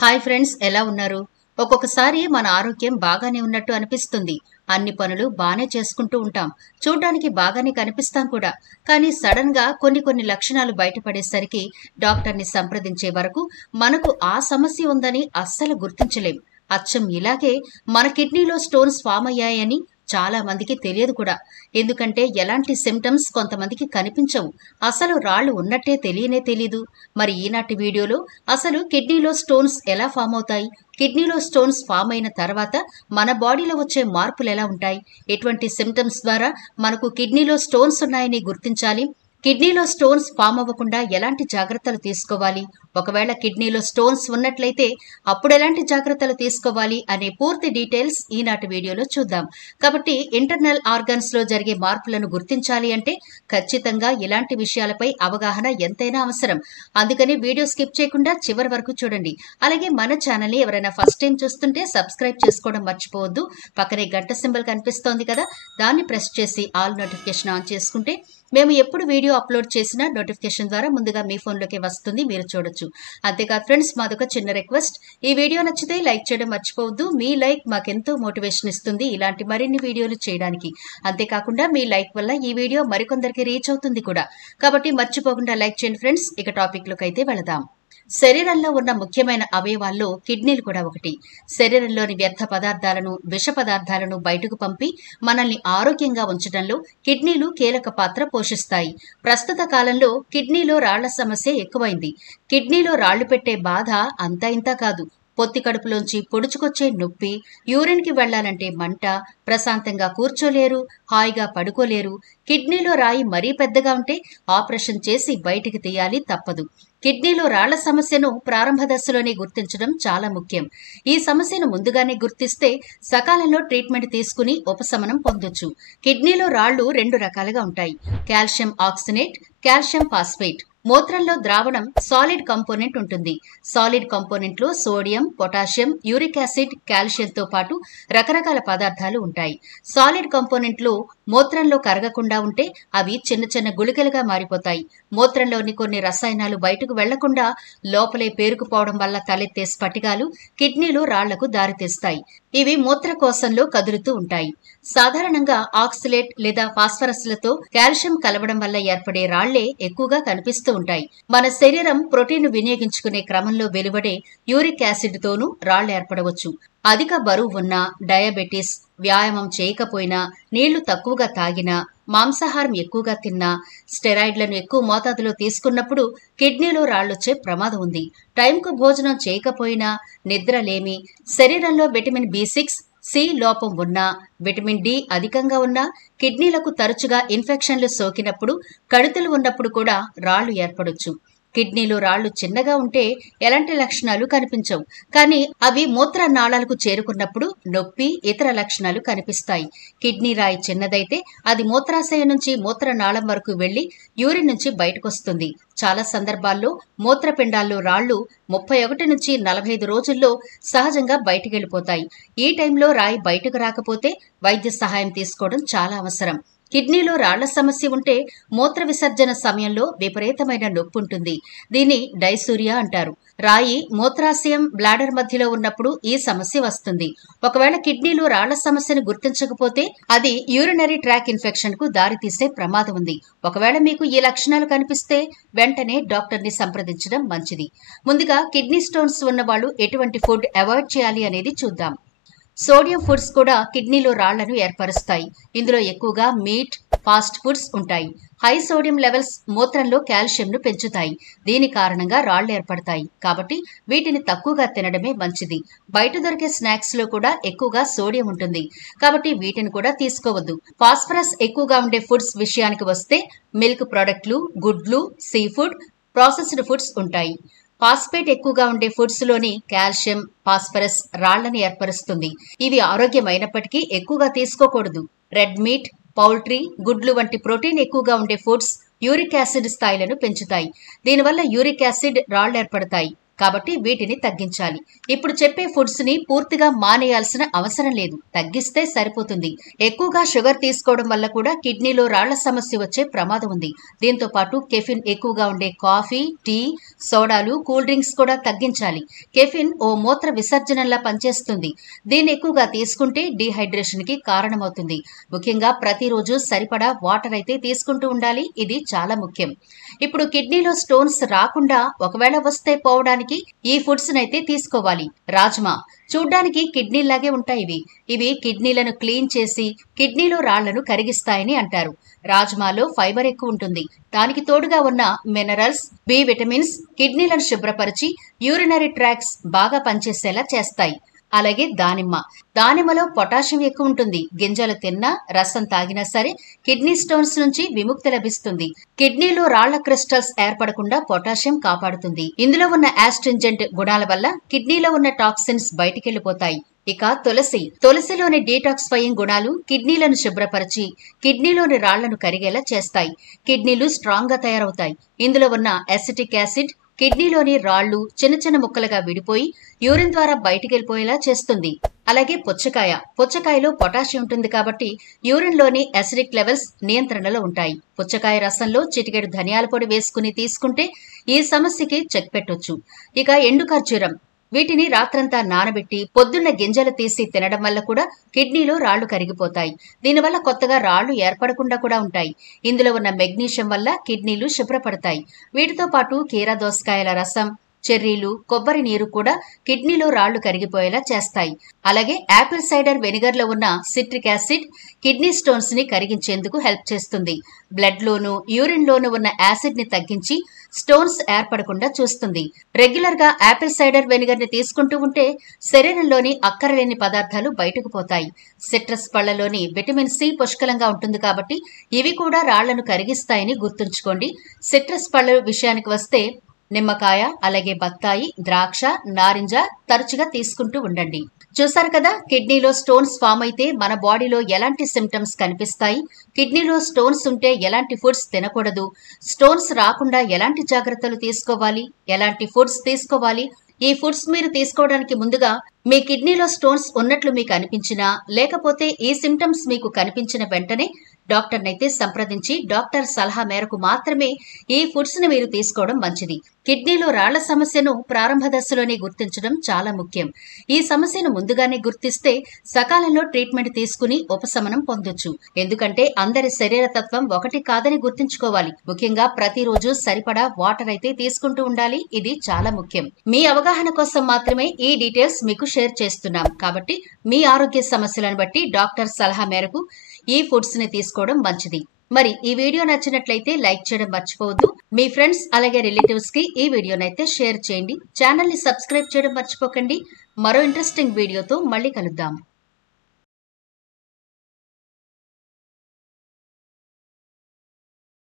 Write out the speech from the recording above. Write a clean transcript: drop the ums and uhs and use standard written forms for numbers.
Hi friends, ఎలా ఉన్నారు? ఒక్కొక్కసారి మన ఆరోగ్యం బాగానే ఉన్నట్టు అనిపిస్తుంది. అన్ని పనులు బానే చేసుకుంటూ ఉంటాం. చూడ్డానికి బాగానే కనిపిస్తాం కూడా. కానీ సడన్ గా కొన్ని లక్షణాలు బయటపడేసరికి డాక్టర్ని సంప్రదించే వరకు మనకు ఆ సమస్య ఉందని అస్సలు గుర్తించలేం. అచ్చం ఇలాగే మన కిడ్నీలో స్టోన్స్ ఫామ్ అయ్యాయని చాలా మందికి తెలియదు కూడా. ఎందుకంటే ఎలాంటి సిమ్టమ్స్ కొంతమందికి కనిపించవు. అసలు రాళ్లు ఉన్నట్టే తెలియనే తెలీదు. మరి ఈనాటి వీడియోలో అసలు కిడ్నీలో స్టోన్స్ ఎలా ఫామ్ అవుతాయి, కిడ్నీలో స్టోన్స్ ఫామ్ అయిన తర్వాత మన బాడీలో వచ్చే మార్పులు ఎలా ఉంటాయి, ఎటువంటి సిమ్టమ్స్ ద్వారా మనకు కిడ్నీలో స్టోన్స్ ఉన్నాయని గుర్తించాలి, కిడ్నీలో స్టోన్స్ ఫామ్ అవ్వకుండా ఎలాంటి జాగ్రత్తలు తీసుకోవాలి, ఒకవేళ కిడ్నీలో స్టోన్స్ ఉన్నట్లయితే అప్పుడు ఎలాంటి జాగ్రత్తలు తీసుకోవాలి అనే పూర్తి డీటెయిల్స్ ఈనాటి వీడియోలో చూద్దాం. కాబట్టి ఇంటర్నల్ ఆర్గన్స్ లో జరిగే మార్పులను గుర్తించాలి అంటే ఖచ్చితంగా ఇలాంటి విషయాలపై అవగాహన ఎంతైనా అవసరం. అందుకని వీడియో స్కిప్ చేయకుండా చివరి వరకు చూడండి. అలాగే మన ఛానల్ ని ఎవరైనా ఫస్ట్ టైం చూస్తుంటే సబ్స్క్రైబ్ చేసుకోవడం మర్చిపోవద్దు. పక్కనే గంట సింబల్ కనిపిస్తోంది కదా, దాన్ని ప్రెస్ చేసి ఆల్ నోటిఫికేషన్ ఆన్ చేసుకుంటే మేము ఎప్పుడు వీడియో అప్లోడ్ చేసినా నోటిఫికేషన్ ద్వారా ముందుగా మీ ఫోన్లోకి వస్తుంది, మీరు చూడొచ్చు. అంతేకాదు ఫ్రెండ్స్, మాదొక చిన్న రిక్వెస్ట్, ఈ వీడియో నచ్చితే లైక్ చేయడం మర్చిపోవద్దు. మీ లైక్ మాకెంతో మోటివేషన్ ఇస్తుంది ఇలాంటి మరిన్ని వీడియోలు చేయడానికి. అంతేకాకుండా మీ లైక్ వల్ల ఈ వీడియో మరికొందరికి రీచ్ అవుతుంది కూడా. కాబట్టి మర్చిపోకుండా లైక్ చేయండి ఫ్రెండ్స్. ఇక టాపిక్ లోకి అయితే వెళదాం. శరీరంలో ఉన్న ముఖ్యమైన అవయవాల్లో కిడ్నీలు కూడా ఒకటి. శరీరంలోని వ్యర్థ పదార్థాలను, విష పదార్థాలను బయటకు పంపి మనల్ని ఆరోగ్యంగా ఉంచడంలో కిడ్నీలు కీలక పాత్ర పోషిస్తాయి. ప్రస్తుత కాలంలో కిడ్నీలో రాళ్ల సమస్య ఎక్కువైంది. కిడ్నీలో రాళ్లు పెట్టే బాధ అంతా ఇంతా కాదు. పొత్తి కడుపులోంచి పొడుచుకొచ్చే నొప్పి, యూరిన్ కి వెళ్లాలంటే మంట, ప్రశాంతంగా కూర్చోలేరు, హాయిగా పడుకోలేరు. కిడ్నీలో రాయి మరీ పెద్దగా ఉంటే ఆపరేషన్ చేసి బయటికి తీయాలి, తప్పదు. కిడ్నీలో రాళ్ల సమస్యను ప్రారంభ దశలోనే గుర్తించడం చాలా ముఖ్యం. ఈ సమస్యను ముందుగానే గుర్తిస్తే సకాలంలో ట్రీట్మెంట్ తీసుకుని ఉపశమనం పొందొచ్చు. కిడ్నీలో రాళ్లు రెండు రకాలుగా ఉంటాయి: కాల్షియం ఆక్సినేట్, కాల్షియం ఫాస్ఫేట్. మూత్రంలో ద్రావణం సాలిడ్ కాంపోనెంట్ ఉంటుంది. సాలిడ్ కాంపోనెంట్ లో సోడియం, పొటాషియం, యూరిక్ యాసిడ్, కాల్షియంతో పాటు రకరకాల పదార్థాలు ఉంటాయి. సాలిడ్ కాంపోనెంట్ లో మూత్రంలో కరగకుండా ఉంటే అవి చిన్న చిన్న గుళికలుగా మారిపోతాయి. మూత్రంలోని కొన్ని రసాయనాలు బయటకు వెళ్లకుండా లోపలే పేరుకుపోవడం వల్ల తలెత్తే స్ఫటికాలు కిడ్నీలో రాళ్లకు దారితీస్తాయి. ఇవి మూత్రకోశంలో కదులుతూ ఉంటాయి. సాధారణంగా ఆక్సిలేట్ లేదా ఫాస్ఫరస్లతో కాల్షియం కలవడం వల్ల ఏర్పడే రాళ్లే ఎక్కువగా కనిపిస్తూ ఉంటాయి. మన శరీరం ప్రోటీన్ వినియోగించుకునే క్రమంలో వెలువడే యూరిక్ యాసిడ్ తోనూ రాళ్లు ఏర్పడవచ్చు. అధిక బరువు ఉన్నా, డయాబెటిస్, వ్యాయామం చేయకపోయినా, నీళ్లు తక్కువగా తాగినా, మాంసాహారం ఎక్కువగా తిన్నా, స్టెరాయిడ్లను ఎక్కువ మోతాదులో తీసుకున్నప్పుడు కిడ్నీలో రాళ్లొచ్చే ప్రమాదం ఉంది. టైంకు భోజనం చేయకపోయినా, నిద్రలేమి, శరీరంలో విటమిన్ B6, C లోపం ఉన్నా, విటమిన్ D అధికంగా ఉన్నా, కిడ్నీలకు తరచుగా ఇన్ఫెక్షన్లు సోకినప్పుడు, కణితులు ఉన్నప్పుడు కూడా రాళ్లు ఏర్పడొచ్చు. కిడ్నీలో రాళ్లు చిన్నగా ఉంటే ఎలాంటి లక్షణాలు కనిపించవు. కానీ అవి మూత్ర నాళాలకు చేరుకున్నప్పుడు నొప్పి, ఇతర లక్షణాలు కనిపిస్తాయి. కిడ్నీ రాయి చిన్నదైతే అది మూత్రాశయం నుంచి మూత్రనాళం వరకు వెళ్లి యూరిన్ నుంచి బయటకొస్తుంది. చాలా సందర్భాల్లో మూత్రపిండాల్లో రాళ్లు 31 నుంచి 45 రోజుల్లో సహజంగా బయటకెళ్లిపోతాయి. ఈ టైంలో రాయి బయటకు రాకపోతే వైద్య సహాయం తీసుకోవడం చాలా అవసరం. కిడ్నీలో రాళ్ల సమస్య ఉంటే మూత్ర విసర్జన సమయంలో విపరీతమైన నొప్పి ఉంటుంది. దీన్ని డైసూరియా అంటారు. రాయి మూత్రాశయం, బ్లాడర్ మధ్యలో ఉన్నప్పుడు ఈ సమస్య వస్తుంది. ఒకవేళ కిడ్నీలో రాళ్ల సమస్యను గుర్తించకపోతే అది యూరినరీ ట్రాక్ ఇన్ఫెక్షన్ కు దారితీసే ప్రమాదం ఉంది. ఒకవేళ మీకు ఈ లక్షణాలు కనిపిస్తే వెంటనే డాక్టర్ని సంప్రదించడం మంచిది. ముందుగా కిడ్నీ స్టోన్స్ ఉన్నవాళ్లు ఎటువంటి ఫుడ్ అవాయిడ్ చేయాలి అనేది చూద్దాం. సోడియం ఫుడ్స్ కూడా కిడ్నీలో రాళ్లను ఏర్పరుస్తాయి. ఇందులో ఎక్కువగా మీట్, ఫాస్ట్ ఫుడ్స్ ఉంటాయి. హై సోడియం లెవెల్స్ మూత్రంలో కాల్షియంను పెంచుతాయి. దీని కారణంగా రాళ్లు ఏర్పడతాయి. కాబట్టి వీటిని తక్కువగా తినడమే మంచిది. బయట దొరికే స్నాక్స్ లో కూడా ఎక్కువగా సోడియం ఉంటుంది. కాబట్టి వీటిని కూడా తీసుకోవద్దు. ఫాస్ఫరస్ ఎక్కువగా ఉండే ఫుడ్స్ విషయానికి వస్తే మిల్క్ ప్రొడక్ట్లు, గుడ్లు, సీ ఫుడ్, ప్రాసెస్డ్ ఫుడ్స్ ఉంటాయి. ఫాస్ఫేట్ ఎక్కువగా ఉండే ఫుడ్స్ లోని కాల్షియం, ఫాస్ఫరస్ రాళ్లను ఏర్పరుస్తుంది. ఇవి ఆరోగ్యమైనప్పటికీ ఎక్కువగా తీసుకోకూడదు. రెడ్ మీట్, పౌల్ట్రీ, గుడ్లు వంటి ప్రోటీన్ ఎక్కువగా ఉండే ఫుడ్స్ యూరిక్ యాసిడ్ స్థాయిలను పెంచుతాయి. దీనివల్ల యూరిక్ యాసిడ్ రాళ్లు ఏర్పడతాయి. కాబట్టి వీటిని తగ్గించాలి. ఇప్పుడు చెప్పే ఫుడ్స్ ని పూర్తిగా మానేయాల్సిన అవసరం లేదు, తగ్గిస్తే సరిపోతుంది. ఎక్కువగా షుగర్ తీసుకోవడం వల్ల కూడా కిడ్నీలో రాళ్ల సమస్య వచ్చే ప్రమాదం ఉంది. దీంతో పాటు కెఫిన్ ఎక్కువగా ఉండే కాఫీ, టీ, సోడాలు, కూల్ డ్రింక్స్ కూడా తగ్గించాలి. కెఫిన్ ఓ మూత్ర విసర్జనంలా పనిచేస్తుంది. దీన్ని ఎక్కువగా తీసుకుంటే డీహైడ్రేషన్ కి కారణమవుతుంది. ముఖ్యంగా ప్రతిరోజు సరిపడా వాటర్ అయితే తీసుకుంటూ ఉండాలి. ఇది చాలా ముఖ్యం. ఇప్పుడు కిడ్నీలో స్టోన్స్ రాకుండా, ఒకవేళ వస్తే పోవడానికి ఈ ఫుడ్స్ నైతే తీసుకోవాలి. రాజ్మా చూడ్డానికి కిడ్నీలాగే ఉంటాయి. ఇవి కిడ్నీలను క్లీన్ చేసి కిడ్నీలో రాళ్లను కరిగిస్తాయని అంటారు. రాజ్మాలో ఫైబర్ ఎక్కువ ఉంటుంది. దానికి తోడుగా ఉన్న మినరల్స్, బి విటమిన్స్ కిడ్నీలను శుభ్రపరిచి యూరినరీ ట్రాక్ట్స్ బాగా పనిచేసేలా చేస్తాయి. అలాగే దానిమ్మలో పొటాషియం ఎక్కువ ఉంటుంది. గింజలు తిన్నా, రసం తాగినా సరే కిడ్నీ స్టోన్స్ నుంచి విముక్తి లభిస్తుంది. కిడ్నీలో రాళ్ల క్రిస్టల్స్ ఏర్పడకుండా పొటాషియం కాపాడుతుంది. ఇందులో ఉన్న యాస్ట్రింజెంట్ గుణాల వల్ల కిడ్నీలో ఉన్న టాక్సిన్స్ బయటికెళ్లిపోతాయి. ఇక తులసిలోని డీటాక్సిఫైయింగ్ గుణాలు కిడ్నీలను శుభ్రపరిచి కిడ్నీలోని రాళ్లను కరిగేలా చేస్తాయి. కిడ్నీలు స్ట్రాంగ్ గా తయారవుతాయి. ఇందులో ఉన్న అసిటిక్ యాసిడ్ కిడ్నీలోని రాళ్లు చిన్న చిన్న ముక్కలుగా విడిపోయి యూరిన్ ద్వారా బయటికెళ్లిపోయేలా చేస్తుంది. అలాగే పుచ్చకాయలో పొటాషియం ఉంటుంది కాబట్టి యూరిన్ లోని అసిడిక్ లెవెల్స్ నియంత్రణలో ఉంటాయి. పుచ్చకాయ రసంలో చిటికెడు ధనియాల పొడి వేసుకుని తీసుకుంటే ఈ సమస్యకి చెక్ పెట్టొచ్చు. ఇక ఎండు ఖర్జూరం, వీటిని రాత్రంతా నానబెట్టి పొద్దున్న గింజలు తీసి తినడం వల్ల కూడా కిడ్నీలో రాళ్లు కరిగిపోతాయి. దీనివల్ల కొత్తగా రాళ్లు ఏర్పడకుండా కూడా ఉంటాయి. ఇందులో ఉన్న మెగ్నీషియం వల్ల కిడ్నీలు శుభ్రపడతాయి. వీటితో పాటు కీరా దోసకాయల రసం, చెర్రీలు, కొబ్బరి నీరు కూడా కిడ్నీలో రాళ్లు కరిగిపోయేలా చేస్తాయి. అలాగే యాపిల్ సైడర్ వెనిగర్ లో ఉన్న సిట్రిక్ యాసిడ్ కిడ్నీ స్టోన్స్ ని కరిగించేందుకు హెల్ప్ చేస్తుంది. బ్లడ్ లోను, యూరిన్ లోను ఉన్న యాసిడ్ ని తగ్గించి స్టోన్స్ ఏర్పడకుండా చూస్తుంది. రెగ్యులర్ గా యాపిల్ సైడర్ వెనిగర్ ని తీసుకుంటూ ఉంటే శరీరంలోని అక్కరలేని పదార్థాలు బయటకు పోతాయి. సిట్రస్ పళ్లలోని విటమిన్ సి పుష్కలంగా ఉంటుంది కాబట్టి ఇవి కూడా రాళ్లను కరిగిస్తాయని గుర్తుంచుకోండి. సిట్రస్ పళ్ల విషయానికి వస్తే నిమ్మకాయ, అలాగే బత్తాయి, ద్రాక్ష, నారింజ తరచుగా తీసుకుంటూ ఉండండి. చూసారు కదా, కిడ్నీలో స్టోన్స్ ఫామ్ అయితే మన బాడీలో ఎలాంటి సిమ్టమ్స్ కనిపిస్తాయి, కిడ్నీలో స్టోన్స్ ఉంటే ఎలాంటి ఫుడ్స్ తినకూడదు, స్టోన్స్ రాకుండా ఎలాంటి జాగ్రత్తలు తీసుకోవాలి, ఎలాంటి ఫుడ్స్ తీసుకోవాలి. ఈ ఫుడ్స్ మీరు తీసుకోవడానికి ముందుగా మీ కిడ్నీలో స్టోన్స్ ఉన్నట్లు మీకు అనిపించినా, లేకపోతే ఈ సిమ్టమ్స్ మీకు కనిపించిన వెంటనే డాక్టర్నైతే సంప్రదించి డాక్టర్ సలహా మేరకు మాత్రమే ఈ ఫుడ్స్ ని మీరు తీసుకోవడం మంచిది. కిడ్నీలో రాళ్ల సమస్యను ప్రారంభ దశలోనే గుర్తించడం చాలా ముఖ్యం. ఈ సమస్యను ముందుగానే గుర్తిస్తే సకాలంలో ట్రీట్మెంట్ తీసుకుని ఉపశమనం పొందొచ్చు. ఎందుకంటే అందరి శరీర తత్వం ఒకటి కాదని గుర్తుంచుకోవాలి. ముఖ్యంగా ప్రతిరోజు సరిపడా వాటర్ అయితే తీసుకుంటూ ఉండాలి. ఇది చాలా ముఖ్యం. మీ అవగాహన కోసం మాత్రమే ఈ డీటెయిల్స్ మీకు షేర్ చేస్తున్నాం. కాబట్టి మీ ఆరోగ్య సమస్యలను బట్టి డాక్టర్ సలహా మేరకు ఈ ఫుడ్స్ ని తీసుకోవడం మంచిది. మరి ఈ వీడియో నచ్చినట్లయితే లైక్ చేయడం మర్చిపోవద్దు. మీ ఫ్రెండ్స్ అలాగే రిలేటివ్స్ కి ఈ వీడియోనైతే షేర్ చేయండి. ఛానల్ ని సబ్స్క్రైబ్ చేయడం మర్చిపోకండి. మరో ఇంట్రెస్టింగ్ వీడియోతో మళ్ళీ కలుద్దాం.